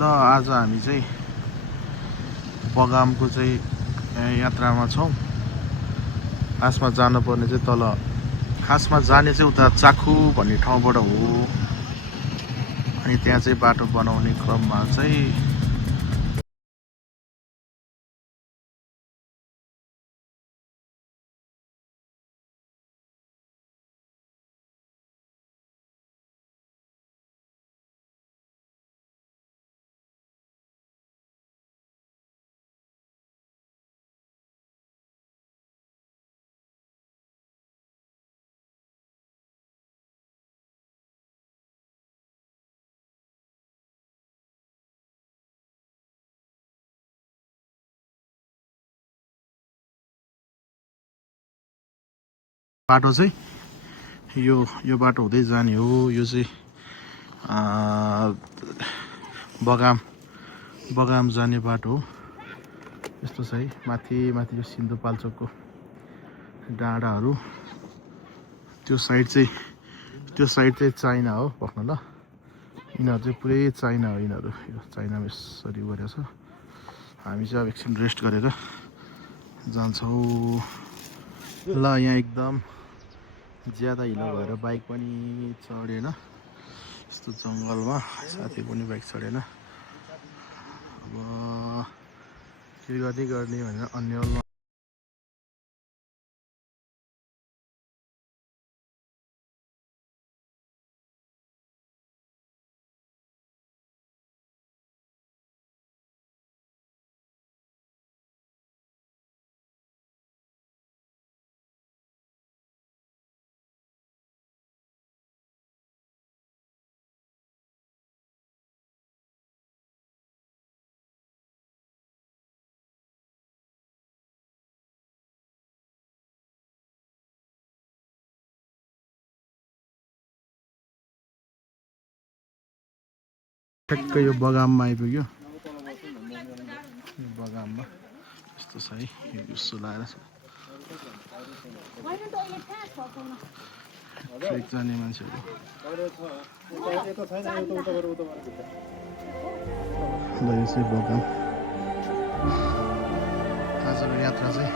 ल आज हामी चाहिँ बगामको चाहिँ यात्रामा छौँ। खासमा जानुपर्ने चाहिँ तल खासमा जाने चाहिँ उता चाखु भन्ने ठाउँबाट हो। अनि त्यहाँ चाहिँ बाटो बनाउने क्रममा चाहिँ बाटो चाहिँ यो बाटो हुँदै जाने हो। यो चाहिँ बगाम जाने बाटो हो। यस्तो छ है, माथि यो सिन्धुपाल्चोकको डाँडाहरू। त्यो साइड चाहिँ चाइना हो पक्न ल। यिनीहरू चाहिँ पुरै चाइना हो। यिनीहरू यो चाइनामा यसरी गरेको छ। हामी चाहिँ अब एकछिन रेस्ट गरेर जान्छौँ। ल यहाँ एकदम ज्यादा हिलो भएर बाइक पनि चढेन। यस्तो जङ्गलमा साथी पनि बाइक चढेन। अब के गर्ने भनेर अन्यलमा ठ्याक्कै यो बगाममा आइपुग्यो। बगाममा यस्तो छ है, यो लाएर ट्रेक जाने मान्छेहरू। ल यो चाहिँ बगाम। आजको यात्रा चाहिँ